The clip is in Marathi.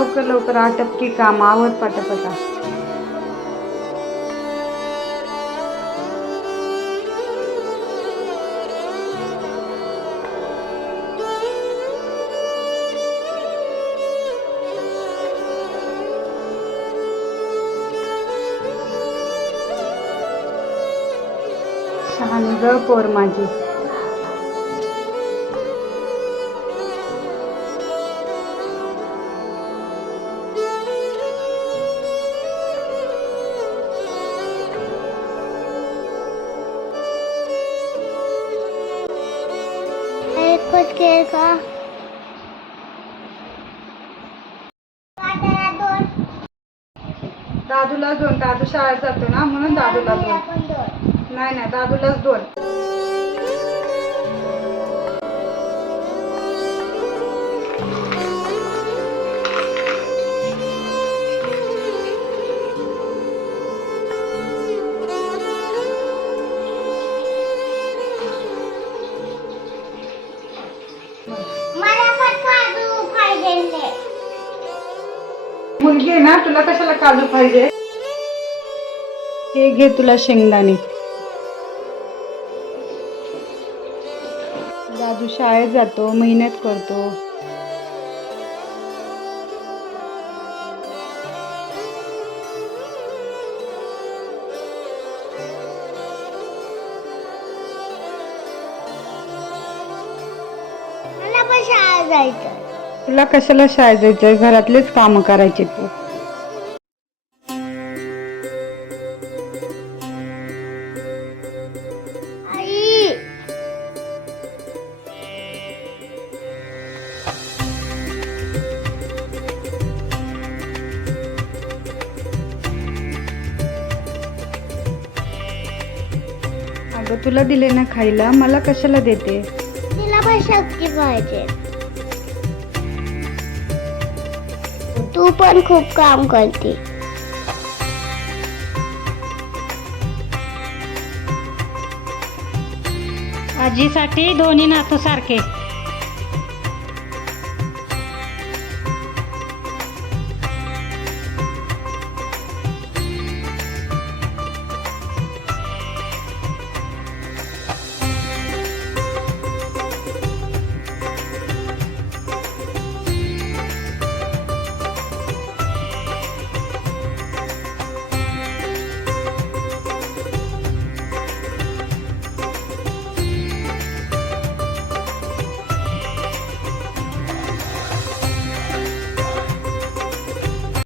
लवकर लवकर आटप की काम, आवर पटापटा. शहाणी ग पोर माझी. का दादूला 2. दादू शाळेत जातो ना म्हणून दादूला 2. नाही नाही, दादूलाच 2. मुलगी आहे ना, तुला कशाला काजू पाहिजे? हे घे तुला शेंगदाणे. दादू शाळेत जातो, मेहनत करतो. मला पण शाळेत जायचं. तुला कशाला शाळेत जायचं? घरातलेच काम करायचे तू. आई अगं तुला दिले ना खायला, मला कशाला देते? तिला पण शक्ती पाहिजे. तू पण खूप काम करते. आजीसाठी दोन्ही नातू सारखे.